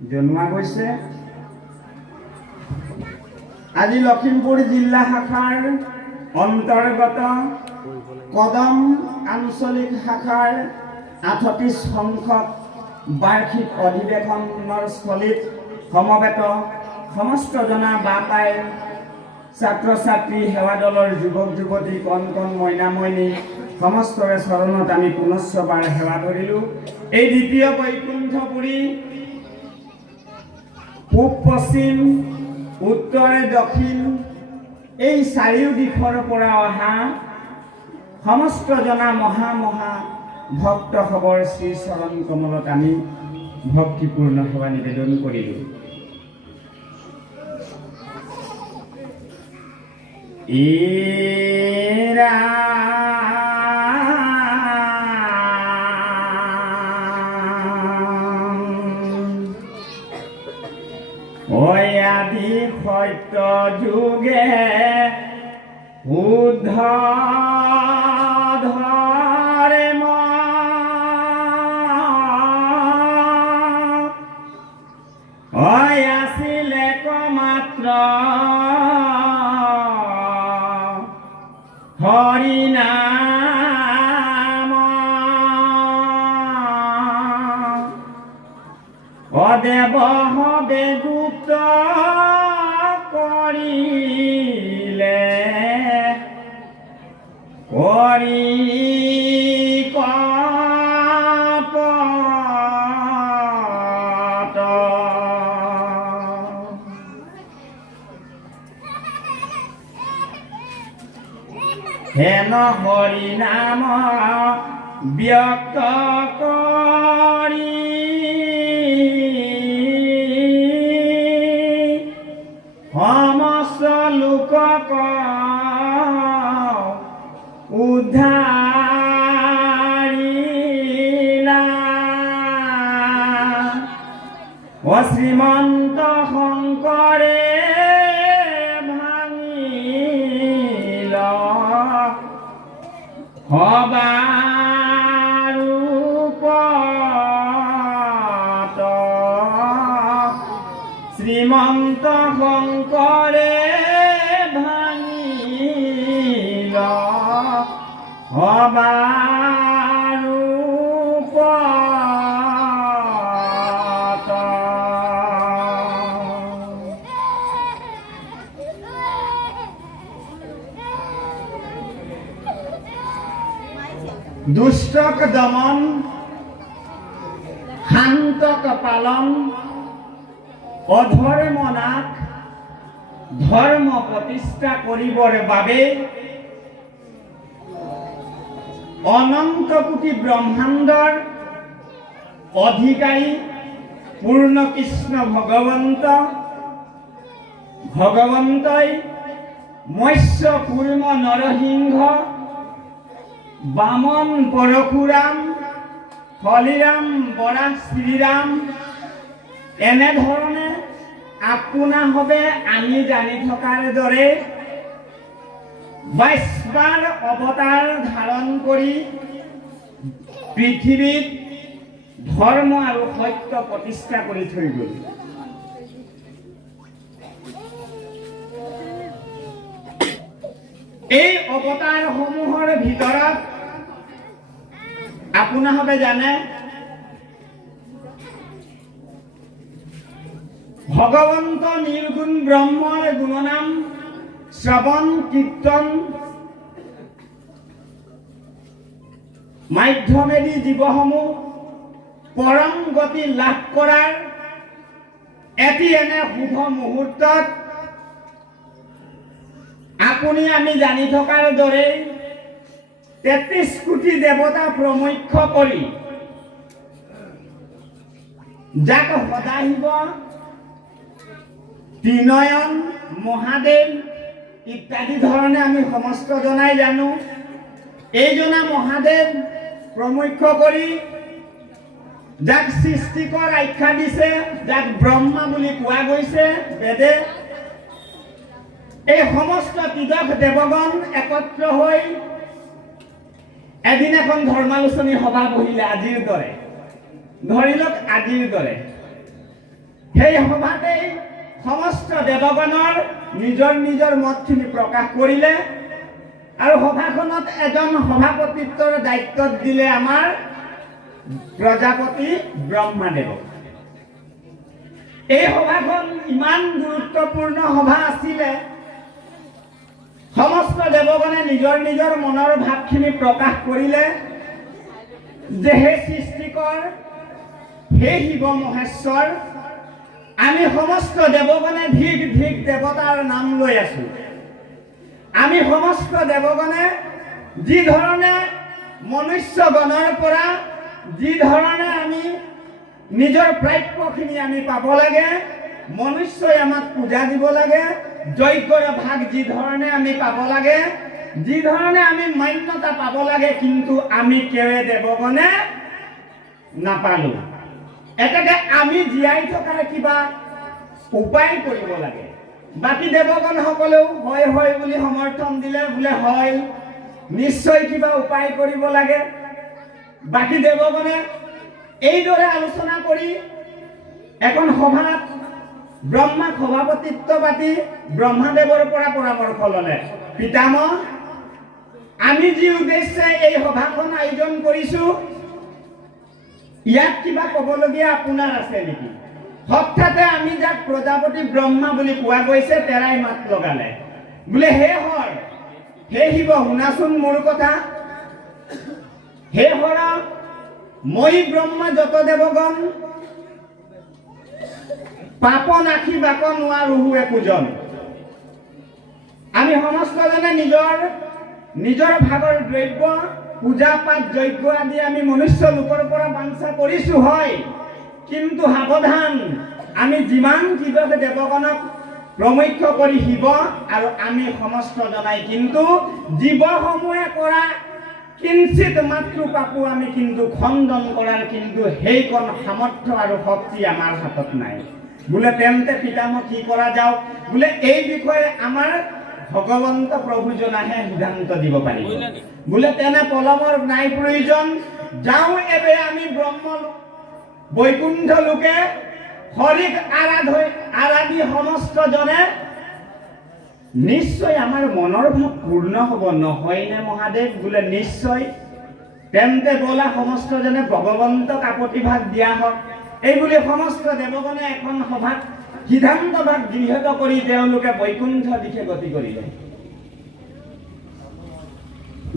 জনোৱা গৈছে। আজি লখিমপুৰ জিলা শাখাৰ অন্তৰ্গত কদম আঞ্চলিক শাখাৰ 38 সংখ্যক বাৰ্ষিক অধিৱেশনৰ স্থলীত সমবেত সমস্ত জনা বাপাই ছাত্ৰ ছাত্ৰী সেৱা দলৰ যুৱক যুৱতী কণ কণ মইনা মইনী সমস্তৰে চৰণত আমি পুনশ্চবাৰ সেৱা ধৰিলোঁ। এই দ্বিতীয় বৈকুণ্ঠপুৰী পূব পশ্চিম উত্তৰে দক্ষিণ এই চাৰিও দিশৰ পৰা অহা সমস্ত জনা মহা মহা ভক্ত খবৰ শ্ৰী চৰণ কমলত আমি ভক্তিপূৰ্ণ সেৱা নিবেদন কৰিলোঁ। আদি সত্য যুগে শুদ্ধ ধৰ্ম আছিল একমাত্ৰ হৰি নাম অদেৱ হবে গুপ্ত কৰিলে কৰি কপট হেন হৰি নাম ব্যক্ত কৰি সমস্ত লোকক উদ্ধাৰিলা। শ্ৰীমন্ত শংকৰে ভাঙিল সবাৰ ওপৰত। শ্ৰীমন্ত শংকৰে ভাঙিল সবাৰ ওপৰত। দুষ্টক দমন শান্তক পালন অধৰ্ম নাশ ধৰ্ম প্ৰতিষ্ঠা কৰিবৰ বাবে অনন্ত কোটি ব্ৰহ্মাণ্ডৰ অধিকাৰী পূৰ্ণ কৃষ্ণ ভগৱন্তই মৎস্য কুৰ্ম নৰসিংহ বামন পৰশুৰাম হলিৰাম বৰাহ শ্ৰীৰাম এনেধৰণে আপোনা আমি জানি থকাৰ দৰে 22 বাৰ অৱতাৰ ধাৰণ কৰি পৃথিৱীত ধৰ্ম আৰু সত্য প্ৰতিষ্ঠা কৰি থৈ গ'ল। এই অৱতাৰসমূহৰ ভিতৰত আপোনালোকে জানে ভগৱন্ত নিৰ্গুণ ব্ৰহ্মৰ গুণনাম শ্ৰৱণ কীৰ্তন মাধ্যমেদি জীৱসমূহ পৰম গতি লাভ কৰাৰ এটি এনে শুভ মুহূৰ্তত আপুনি আমি জানি থকাৰ দৰে 33 কোটি দেৱতা প্ৰমুখ্য কৰি যাক সদাশিৱ ত্ৰিনয়ন মহাদেৱ ইত্যাদি ধৰণে আমি সমস্ত জনাই জানো। এইজনা মহাদেৱ প্ৰমুখ্য কৰি যাক সৃষ্টিকৰ আখ্যা দিছে, যাক ব্ৰহ্মা বুলি কোৱা গৈছে বেদে, এই সমস্ত তীৰ্থ দেৱগণ একত্ৰ হৈ এদিন এখন ধৰ্মালোচনী সভা বহিলে আজিৰ দৰে। ধৰি লওক আজিৰ দৰে সেই সভাতেই সমস্ত দেৱগণৰ নিজৰ নিজৰ মতখিনি প্ৰকাশ কৰিলে আৰু সভাখনত এজন সভাপতিত্বৰ দায়িত্বত দিলে আমাৰ প্ৰজাপতি ব্ৰহ্মাদেৱক। এই সভাখন ইমান গুৰুত্বপূৰ্ণ সভা আছিলে, সমস্ত দেৱগণে নিজৰ নিজৰ মনৰ ভাৱখিনি প্ৰকাশ কৰিলে যে হে সৃষ্টিকৰ, হে শিৱ মহেশ্বৰ, আমি সমস্ত দেৱগণে ধিক ধিক দেৱতাৰ নাম লৈ আছো। আমি সমস্ত দেৱগণে যি ধৰণে মনুষ্যগণৰ পৰা যি ধৰণে আমি নিজৰ প্ৰাপ্যখিনি আমি পাব লাগে, মনুষ্যই আমাক পূজা দিব লাগে, যজ্ঞৰ ভাগ যি ধৰণে আমি পাব লাগে, যি ধৰণে আমি মান্যতা পাব লাগে, কিন্তু আমি কেৱে দেৱগণে নাপালো। এটাকে আমি জীয়াই থকাৰ কিবা উপায় কৰিব লাগে। বাকী দেৱগণসকলেও হয় হয় বুলি সমৰ্থন দিলে, বোলে হয় নিশ্চয় কিবা উপায় কৰিব লাগে। বাকী দেৱগণে এইদৰে আলোচনা কৰি এখন সভাত ব্ৰহ্মাক সভাপতিত্ব পাতি ব্ৰহ্মাদেৱৰ পৰা পৰামৰ্শ ল'লে, পিতামহ, আমি যি উদ্দেশ্যে এই সভাখন আয়োজন কৰিছো, ইয়াত কিবা ক'বলগীয়া আপোনাৰ আছে নেকি? হঠাতে আমি যাক প্ৰজাপতি ব্ৰহ্মা বুলি কোৱা গৈছে তেৰাই মাত লগালে, বোলে হে হৰ, হে শিৱ, শুনাচোন মোৰ কথা। হে হৰ, মই ব্ৰহ্মা যত দেৱগণ পাপ নাখি বাক নোৱাৰো একোজন। আমি সমস্তজনে নিজৰ নিজৰ ভাগৰ দ্ৰব্য পূজা পাঠ যজ্ঞ আদি আমি মনুষ্য লোকৰ পৰা বাঞ্ছা কৰিছো, হয়, কিন্তু সাৱধান, আমি যিমান জীৱ দেৱগণক প্ৰমুখ্য কৰি শিৱ আৰু আমি সমস্ত জনাই কিন্তু জীৱসমূহে কৰা কিঞ্চিত মাত্ৰ পাপো আমি কিন্তু খণ্ডন কৰাৰ কিন্তু সেইকণ সামৰ্থ্য আৰু শক্তি আমাৰ হাতত নাই। বোলে তেন্তে পিতামহ কি কৰা যাওক? বোলে এই বিষয়ে আমাৰ ভগৱন্ত প্ৰভুজনাহে সিদ্ধান্ত দিব পাৰিব। বোলে তেনে পলমৰ নাই প্ৰয়োজন, যাওঁ এবে আমি ব্ৰহ্ম বৈকুণ্ঠ লোকে হৰিক আৰাধি সমস্ত জনে, নিশ্চয় আমাৰ মনৰ ভাৱ পূৰ্ণ হ'ব, নহয় নে মহাদেৱ? বোলে নিশ্চয়। তেন্তে বলা সমস্ত জনে ভগৱন্তক আপত্তি ভাগ দিয়া হওক। এইবুলি সমস্ত দেৱগণে এখন সভাত সিদ্ধান্ত ভাগ গৃহীত কৰি তেওঁলোকে বৈকুণ্ঠ দিশে গতি কৰিলে।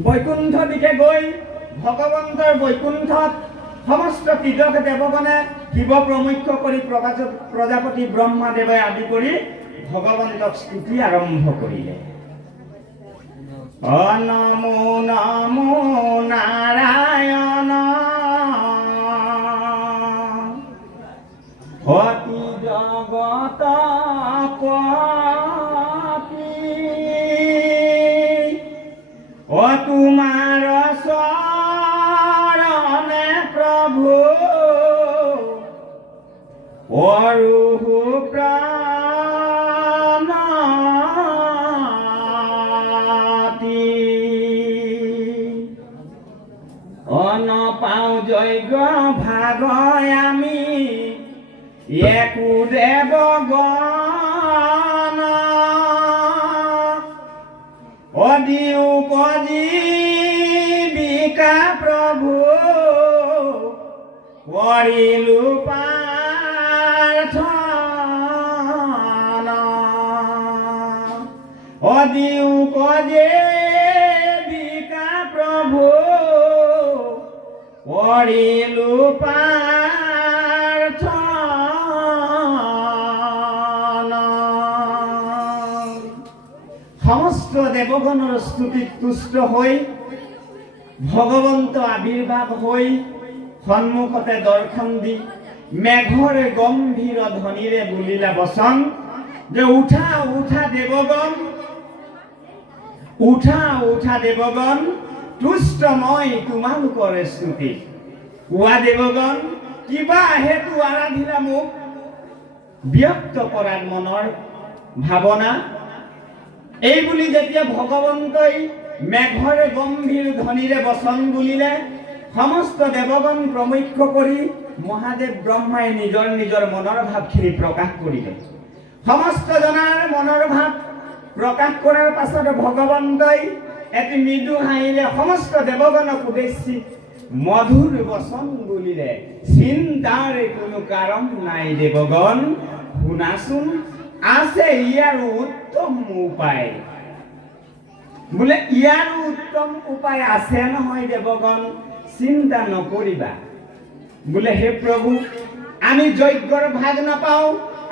বৈকুণ্ঠ দিশে গৈ ভগৱন্তৰ বৈকুণ্ঠত সমস্ত তীৰ্থ দেৱগণে শিৱ প্ৰমুখ্য কৰি প্ৰজাপতি ব্ৰহ্মাদেৱে আদি কৰি ভগৱন্তক স্তুতি আৰম্ভ কৰিলে। নমো নমো নাৰায়ণ অতি জগত পতি, অ তোমাৰ চৰণে প্ৰভু অৰুহু প্ৰণতি, অনপাওঁ যজ্ঞ ভাগ আমি একো দেৱগণ, অদিও জীৱিকা প্ৰভু কৰিলো প্ৰাৰ্থনা, অদিও জীৱিকা প্ৰভু কৰিলো প্ৰাৰ্থনা। সমস্ত দেৱগণৰ স্তুতিত তুষ্ট হৈ ভগৱন্ত আবিৰ্ভাৱ হৈ সন্মুখতে দৰ্শন দি মেঘৰে গম্ভীৰ ধ্বনিৰে বুলিলা বচন যে উঠা উঠা দেৱগণ, উঠা উঠা দেৱগণ, তুষ্ট মই তোমালোকৰ স্তুতি। কোৱা দেৱগণ, কিবা হেতু আৰাধিলা মোক, ব্যক্ত কৰাৰ মনৰ ভাৱনা। এই বুলি যেতিয়া ভগৱন্তই মেঘৰে গম্ভীৰ ধ্বনিৰে বচন বুলিলে, সমস্ত দেৱগণ প্ৰমুখ্য কৰি মহাদেৱ ব্ৰহ্মাই নিজৰ নিজৰ মনৰ ভাৱখিনি প্ৰকাশ কৰিলে। সমস্ত জনাৰ মনৰ ভাৱ প্ৰকাশ কৰাৰ পাছত ভগৱন্তই এটি মৃদু হাঁহিৰে সমস্ত দেৱগণক উদ্দেশ্যি মধুৰ বচন বুলিলে, চিন্তাৰ কোনো কাৰণ নাই দেৱগণ, শুনাচোন আছে ইয়াৰ উত্তম উপায়। বোলে ইয়াৰ উত্তম উপায় আছে নহয় দেৱগণ, চিন্তা নকৰিবা। বোলে হে প্ৰভু, আমি যজ্ঞৰ ভাগ নাপাওঁ,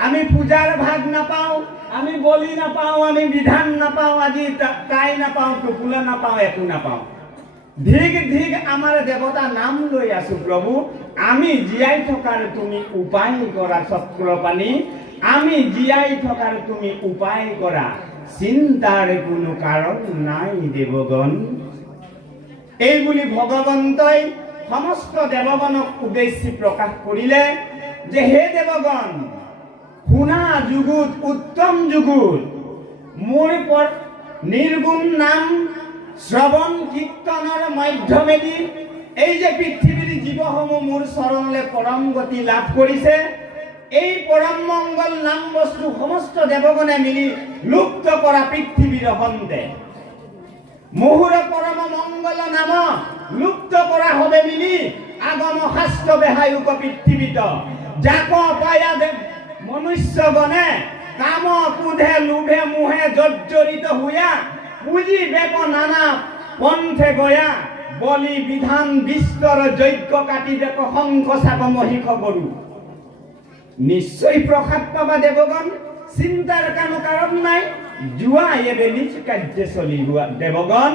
আমি পূজাৰ ভাগ নাপাওঁ, আমি বলি নাপাওঁ, আমি বিধান নাপাওঁ, আজি তাই নাপাওঁ, টোপোলা নাপাওঁ, একো নাপাওঁ। ধিক ধিক আমাৰ দেৱতা নাম লৈ আছো প্ৰভু, আমি জীয়াই থকাৰ তুমি উপায় কৰা চক্ৰপাণি, আমি জীয়াই থকাৰ তুমি উপায় কৰা, চিন্তাৰ কোনো কাৰণ নাই দেৱগণ। এইবুলি ভগৱন্তই সমস্ত দেৱগণক উদ্দেশ্যি প্ৰকাশ কৰিলে যে হে দেৱগণ, শুনা যুগুত উত্তম যুগুত মোৰ নিৰ্গুণ নাম শ্ৰৱণ কীৰ্তনৰ মাধ্যমেদি এই যে পৃথিৱীৰ জীৱসমূহ মোৰ চৰণলৈ পৰম গতি লাভ কৰিছে, এই পৰম মংগল নাম বস্তু সমস্ত দেৱগণে মিলি লুপ্ত কৰা পৃথিৱীৰ অহন্তে মুহুৰ পৰম মংগল নাম লুপ্ত কৰা হবে মিলি আগম শাস্ত্ৰ বেহায়ুক পৃথিৱীত যাক পায়া মনুষ্যগণে কাম ক্ৰোধে লোভে মোহে জৰ্জৰিত হোৱা পুঁজি বেক নানা পন্থে গয়া বলি বিধান বিস্তৰ যজ্ঞ কাটি দেখ শংখ চাপ মহিষ গৰু। নিশ্চয় প্ৰসাদ পাবা দেৱগণ, চিন্তাৰ কোনো কাৰণ নাই। যোৱা এবে নিজ কাৰ্যে চলি হোৱা দেৱগণ,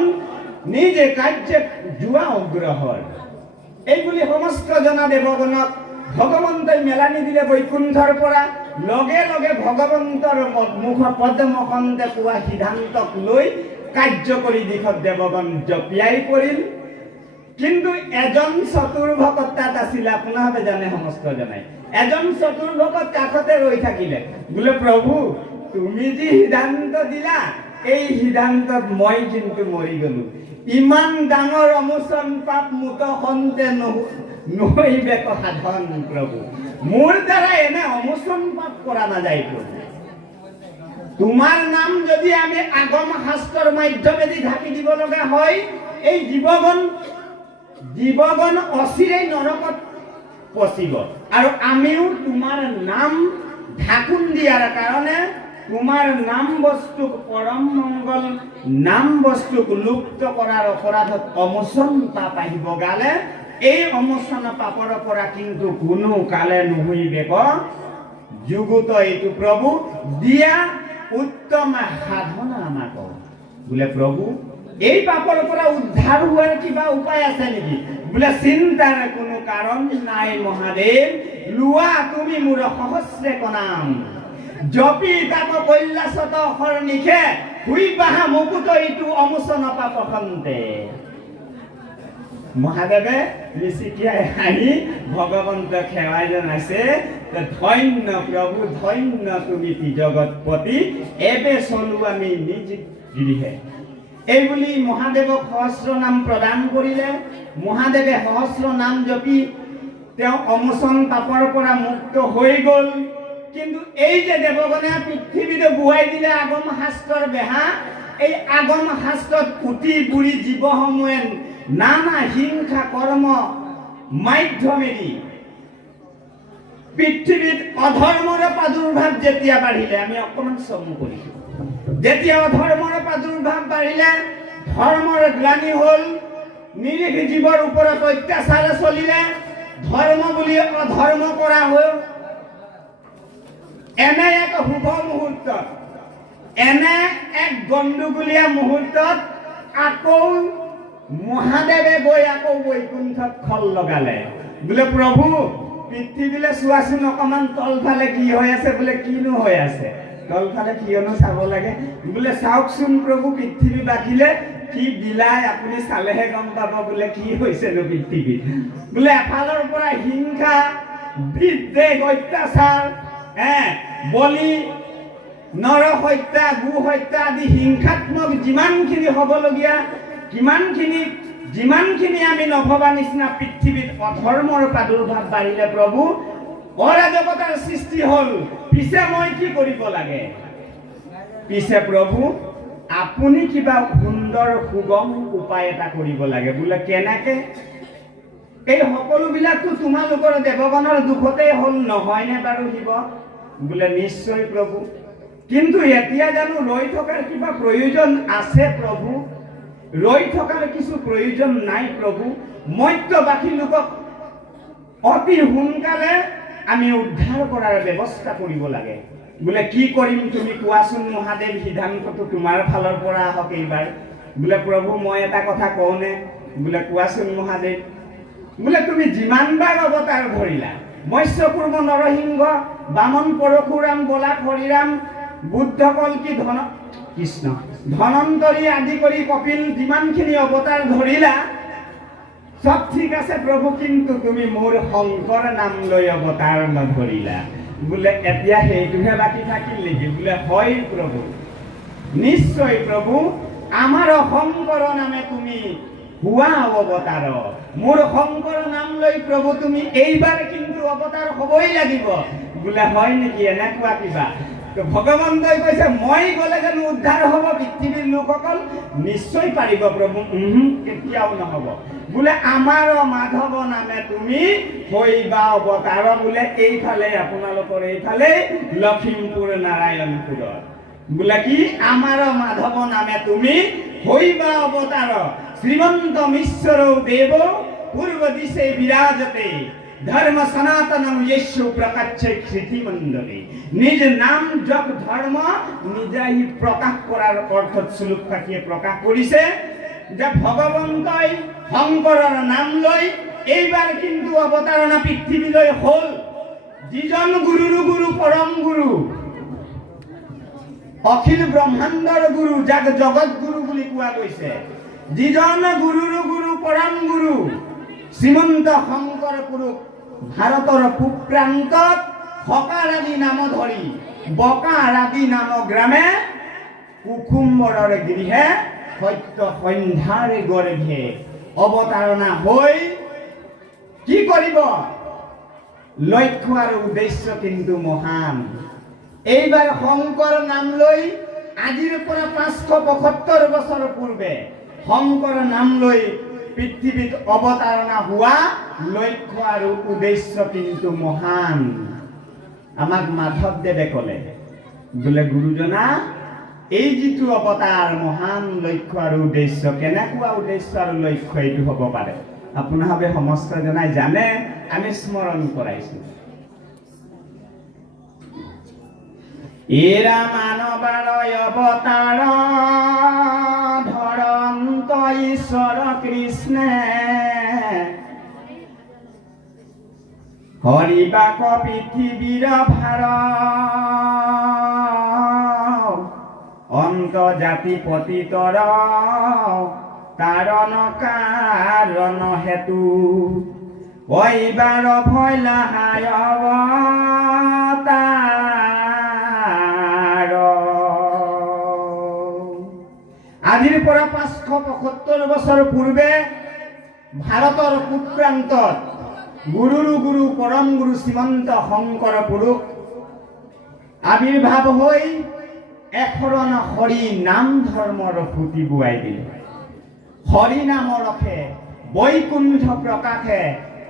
নিজে কাৰ্যে যোৱা অগ্ৰহৰ। এইবুলি সমস্ত জনা দেৱগণক ভগৱন্তই মেলানি দিলে বৈকুণ্ঠৰ পৰা। লগে লগে ভগৱন্তৰ মুখ পদ্মখণ্ডে পোৱা সিদ্ধান্তক লৈ কাৰ্যকৰী দিশত দেৱগণ জপিয়াই পৰিল। কিন্তু এজন চতুৰ ভকত তাত আছিল, আপোনালোকে জানে, সমস্ত জনাই। এজন চতুৰ ভকত কাষতে ৰৈ থাকিলে। বোলে প্ৰভু, তুমি যি সিদ্ধান্ত দিলা এই সিদ্ধান্তত মই কিন্তু মৰি গলো। ইমান ডাঙৰ অমোচন পাপ মুত সন্তে নহৈবে সাধন প্ৰভু, মোৰ দ্বাৰা এনে অমোচন পাপ কৰা নাযায় প্ৰভু। তোমাৰ নাম যদি আমি আগম শাস্ত্ৰৰ মাধ্যমেদি ঢাকি দিব লগা হয়, এই জীৱগণ অচিৰেই নৰকত পচিব। আৰু আমিও তোমাৰ নাম ঢাকুন দিয়াৰ কাৰণে তোমাৰ নাম বস্তুক পৰম মংগল নাম বস্তুক লুপ্ত কৰাৰ অপৰাধত অমোচন পাপ আহিব গালে। এই অমোচন পাপৰ পৰা কিন্তু কোনো কালে নুহুইবে যুগুত এইটো প্ৰভু দিয়া উত্তম সাধনা আমাক। বোলে প্ৰভু, এই পাপৰ পৰা উদ্ধাৰ হোৱাৰ কিবা উপায় আছে নেকি? বোলে চিন্তাৰ কোনো কাৰণ নাই মহাদেৱ, লোৱা তুমি মোৰ সহস্ৰে নাম, জপি তাপ কৈলাসত অখৰ নিশে হুই বাহা মুকুত ইটো অমোচন পাপ খন্তে। মহাদেৱে মিচিকিয়াই হাঁহি ভগৱন্তক সেৱাই জনাইছে, ধন্য প্ৰভু, ধন্য তুমি জগতপতি, এবে চলো আমি নিজ গৃহে। এইবুলি মহাদেৱক সহস্ৰ নাম প্ৰদান কৰিলে। মহাদেৱে সহস্ৰ নাম জপি তেওঁ অমোচন পাপৰ পৰা মুক্ত হৈ গল। কিন্তু এই যে দেৱগণে পৃথিৱীত বুৱাই দিলে আগম শাস্ত্ৰৰ বেহা, এই আগম শাস্ত্ৰত উটি বুঢ়ি জীৱসমূহে নানা হিংসা কৰ্ম মাধ্যমেদি পৃথিৱীত অধৰ্মৰ প্ৰাদুৰ্ভাৱ যেতিয়া বাঢ়িলে, আমি অকণমান চমু কৰিছোঁ, যেতিয়া অধৰ্মৰ প্ৰাদুৰ্ভাৱ বাঢ়িলে, ধৰ্মৰ গ্লানি হ'ল, নিৰীহ জীৱৰ ওপৰত অত্যাচাৰ চলিলে, ধৰ্ম বুলি অধৰ্ম কৰা হ'ল। এনে এক শুভ মুহূৰ্তত, এনে এক গণ্ডগোলীয়া মুহূৰ্তত আকৌ মহাদেৱে গৈ আকৌ বৈকুণ্ঠত খল লগালে। বোলে প্ৰভু, পৃথিৱীলৈ চোৱাচোন অকণমান, তলফালে কি হৈ আছে? বোলে কিনো হৈ আছে? তলফালে কিয়নো চাব লাগে? বোলে চাওকচোন প্ৰভু, পৃথিৱী বাকিলে কি বিলাই, আপুনি চালেহে গম পাব বোলে কি হৈছেনো পৃথিৱীত। বোলে এফালৰ পৰা হিংসা, বিদ্বেষ, অত্যাচাৰ, বলি, নৰ হত্যা, গো হত্যা আদি হিংসাত্মক যিমানখিনি হ'বলগীয়া, কিমানখিনি যিমানখিনি আমি নভবা নিচিনা পৃথিৱীত অধৰ্মৰ প্ৰাদুৰ্ভাৱ বাঢ়িলে প্ৰভু অৰাজকতাৰ সৃষ্টি হ'ল। পিছে মই কি কৰিব লাগে? পিছে প্ৰভু আপুনি কিবা সুন্দৰ সুগম উপায় এটা কৰিব লাগে। বোলে কেনেকে? এই সকলোবিলাকতো তোমালোকৰ দেৱগণৰ দুখতেই হ'ল নহয়নে বাৰু শিৱ? বোলে নিশ্চয় প্ৰভু, কিন্তু এতিয়া জানো ৰৈ থকাৰ কিবা প্ৰয়োজন আছে প্ৰভু? ৰৈ থকাৰ কিছু প্ৰয়োজন নাই প্ৰভু। মৰ্ত্যবাসী লোকক অতি সোনকালে আমি উদ্ধাৰ কৰাৰ ব্যৱস্থা কৰিব লাগে। বোলে কি কৰিম তুমি কোৱাচোন মহাদেৱ, সিদ্ধান্তটো তোমাৰ ফালৰ পৰা আহক এইবাৰ। বোলে প্ৰভু মই এটা কথা কওঁনে? বোলে কোৱাচোন মহাদেৱ। বোলে তুমি যিমানবাৰ অৱতাৰ ধৰিলা, মৎস্যকুৰ্ম নৰসিংহ, বামন পৰশুৰাম, বলাক হৰিৰাম, বুদ্ধ কল্কি কৃষ্ণ ধনন্তৰী আদি কৰি কপিল যিমানখিনি অৱতাৰ ধৰিলা সব ঠিক আছে প্ৰভু, কিন্তু তুমি মোৰ শংকৰ নাম লৈ অৱতাৰ নধৰিলা। বোলে এতিয়া সেইটোহে বাকী থাকিল নেকি? বোলে হয় প্ৰভু, নিশ্চয় প্ৰভু, আমাৰ শংকৰ নামে তুমি হুৱা অৱতাৰ। মোৰ শংকৰ নাম লৈ প্ৰভু তুমি এইবাৰ কিন্তু অৱতাৰ হবই লাগিব। বোলে হয় নেকি? এনেকুৱা কিবা ভগৱন্তই কৈছে মই গ'লে জানো উদ্ধাৰ হ'ব পৃথিৱীৰ লোকসকল? নিশ্চয় পাৰিব প্ৰভু, কেতিয়াও নহ'ব। বোলে আমাৰ মাধৱ নামে তুমি হৈবা অৱতাৰ। বোলে এইফালে আপোনালোকৰ এইফালে লখিমপুৰ নাৰায়ণপুৰত। বোলে কি? আমাৰ মাধৱ নামে তুমি হৈবা অৱতাৰ। শ্ৰীমন্ত মিশ্ৰ দেৱ পূৰ্ব দিশে বিৰাজতে, ধর্ম সনাতনম येषु প্রকাশ্যে কৃতি মণ্ডলে। নিজ নাম জপ ধর্ম নিজেই প্রকাশ করার অর্থ শ্লোক থাকিয়ে প্রকাশ করিছে যে ভগবন্তই শঙ্কৰৰ নাম লৈ এইবাৰ কিন্তু অৱতাৰণা পৃথিৱীলৈ হল। যিজন গুৰুৰ গুৰু পৰম গুৰু, অখিল ব্ৰহ্মাণ্ডৰ গুৰু, যাক জগত গুৰু বুলি কোৱা গৈছে, যিজন গুৰুৰ গুৰু পৰম গুৰু শ্ৰীমন্ত শংকৰ পুৰুষ ভাৰতৰ পূব প্ৰান্তত হকাৰ আদি নাম ধৰি বকাৰ আদি নাম গ্ৰামে কুকুম্বৰৰ গৃহে সত্য সন্ধ্যাৰ গৰ্ভে অৱতাৰণা হৈ কি কৰিব? লক্ষ্য আৰু উদ্দেশ্য কিন্তু মহান। এইবাৰ শংকৰ নাম লৈ আজিৰ পৰা 575 বছৰ পূৰ্বে শংকৰ নাম লৈ পৃথিৱীত অৱতাৰণা হোৱা লক্ষ্য আৰু উদ্দেশ্য কিন্তু মহান। আমাক মাধৱদেৱে ক'লে, বোলে গুৰুজনা এই যিটো অৱতাৰ মহান লক্ষ্য আৰু উদ্দেশ্য, কেনেকুৱা উদ্দেশ্য আৰু লক্ষ্য এইটো হ'ব পাৰে আপোনালোকে সমস্ত জনাই জানে, আমি স্মৰণ কৰাইছো। এৰা মানৱৰ অৱতাৰ ধৰন্ত ঈশ্বৰ কৃষ্ণে, হৰিবাক পৃথিৱীৰ ভাৰ, অন্ত জাতি পতিতৰ তাৰণ কাৰণ হেতু, ঐবাৰ ভৈলাহায় অৱতাৰ। আজিৰ পৰা 575 বছৰ পূৰ্বে ভাৰতৰ পূব প্ৰান্তত গুৰুৰ গুৰু পৰম গুৰু শ্ৰীমন্ত শংকৰ পুৰুষ আবিৰ্ভাৱ হৈ এশৰণ হৰি নাম ধৰ্মৰ সুতি বোৱাই দিলে। হৰি নামৰ ৰখে বৈকুণ্ঠ প্ৰকাশে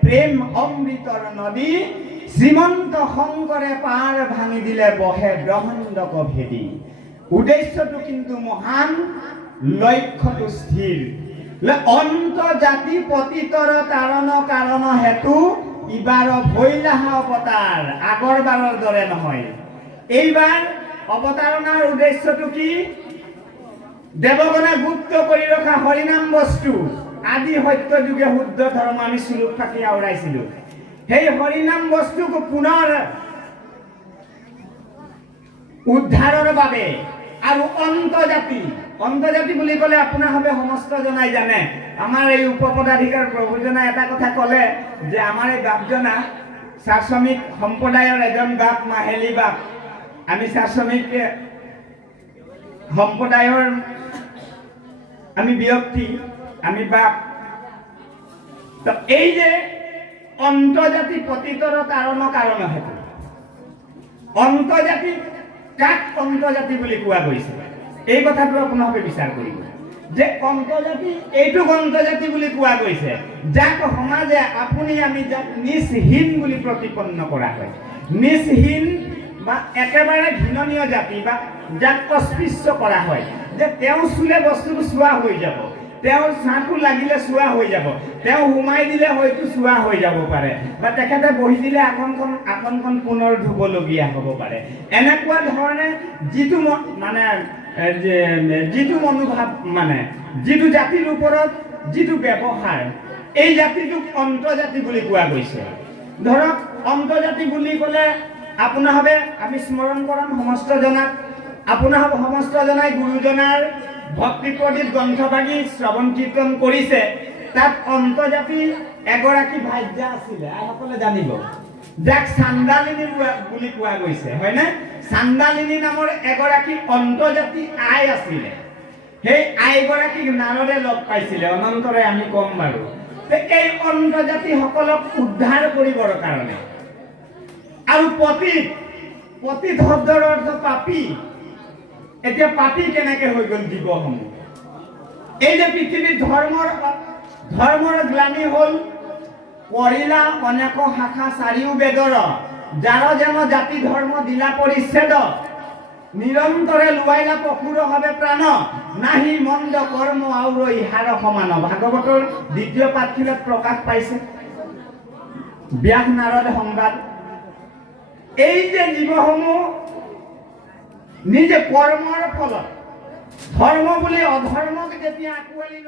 প্ৰেম অমৃতৰ নদী, শ্ৰীমন্ত শংকৰে পাৰ ভাঙি দিলে বহে ব্ৰহ্মাণ্ডক ভেদি। উদ্দেশ্যটো কিন্তু মহান, লক্ষ্যটো স্থিৰ। অন্ত জাতি পতিতৰ তাৰণ কাৰণ হেতু, ইবাৰ ভৈলাহা অৱতাৰ, আগৰবাৰৰ দৰে নহয়। এইবাৰ অৱতাৰণাৰ উদ্দেশ্যটো কি? দেৱগণে গুপ্ত কৰি ৰখা হৰিনাম বস্তু আদি সত্য যুগে শুদ্ধ ধৰ্ম আমি শ্লোক পাতি আওৰাইছিলো। সেই হৰিনাম বস্তুক পুনৰ উদ্ধাৰৰ বাবে আৰু অন্তজাতি বুলি ক'লে আপোনালোকে সমস্ত জনাই জানে। আমাৰ এই উপপদাধিকাৰ প্ৰভুজনা এটা কথা ক'লে যে আমাৰ এই বাপজনা চাহ শ্ৰমিক সম্প্ৰদায়ৰ এজন বাপ, মাহেলী বাপ। আমি চাহ শ্ৰমিক সম্প্ৰদায়ৰ আমি ব্যক্তি, আমি বাপ। তো এই যে অন্তৰ্জাতি পতিতৰ কাৰণ হেতু অন্তৰ্জাতি কাক অন্তৰ্জাতি বুলি কোৱা গৈছে এই কথাটো আপোনালোকে বিচাৰ কৰিব যে অন্তৰ্জাতি এইটো অন্তৰ্জাতি বুলি কোৱা গৈছে যাক সমাজে আপুনি আমি যাক নিচহীন বুলি প্ৰতিপন্ন কৰা হয় নিচহীন বা একেবাৰে ঘৃণনীয় জাতি বা যাক অস্পৃশ্য কৰা হয় যে তেওঁ চুলে বস্তুটো চুৱা হৈ যাব তেওঁৰ ছাঁটো লাগিলে চুৱা হৈ যাব তেওঁ হুমাই দিলে হয়তো চুৱা হৈ যাব পাৰে বা তেখেতে বহি দিলে আকনখন পুনৰ ধুবলগীয়া হ'ব পাৰে এনেকুৱা ধৰণে যিটো মানে যিটো মনোভাৱ মানে যিটো জাতিৰ ওপৰত যিটো ব্যৱহাৰ এই জাতিটোক অন্তৰ্জাতি বুলি কোৱা গৈছে ধৰক অন্তৰ্জাতি বুলি ক'লে আপোনাভাৱে আমি স্মৰণ কৰাম সমস্ত জনাক আপোনাভাৱে সমস্ত জনাই গুৰুজনাৰ ভক্তি প্ৰদীপ গ্ৰন্থভাগী শ্ৰৱণ কীৰ্তন কৰিছে তাত অন্তৰ্জাতি এগৰাকী ভাৰ্যা আছিলে আইসকলে জানিব যাক চান্দালিনী বুলি কোৱা গৈছে হয়নে চান্দালিনী নামৰ এগৰাকী অন্তৰ্জাতি আই আছিলে সেই আইগৰাকীক নাৰদে লগ পাইছিলে অনন্তৰে আমি কম বাৰু এই অন্তৰ্জাতি সকলক উদ্ধাৰ কৰিবৰ কাৰণে আৰু পতিত শব্দৰ অৰ্থ পাপী এতিয়া পাপী কেনেকে হৈ গ'ল জীৱসমূহ এই যে পৃথিৱীত ধৰ্মৰ গ্লানি হ'ল কৰিলা অনেক শাখা চাৰিও বেদৰ যাৰ যেন জাতি ধৰ্ম দিলা পৰিচ্ছেদ নিৰন্তৰে লুৱাইলা পশুৰ হবে প্ৰাণ নাহি মন্দ কৰ্ম আৰু ইহাৰ সমান ভাগৱতৰ ২য় পাঠখনত প্ৰকাশ পাইছে ব্যাস নাৰদ সংবাদ এই যে জীৱসমূহ নিজে কৰ্মৰ ফলত ধৰ্ম বুলি অধৰ্মক যেতিয়া আঁকোৱালি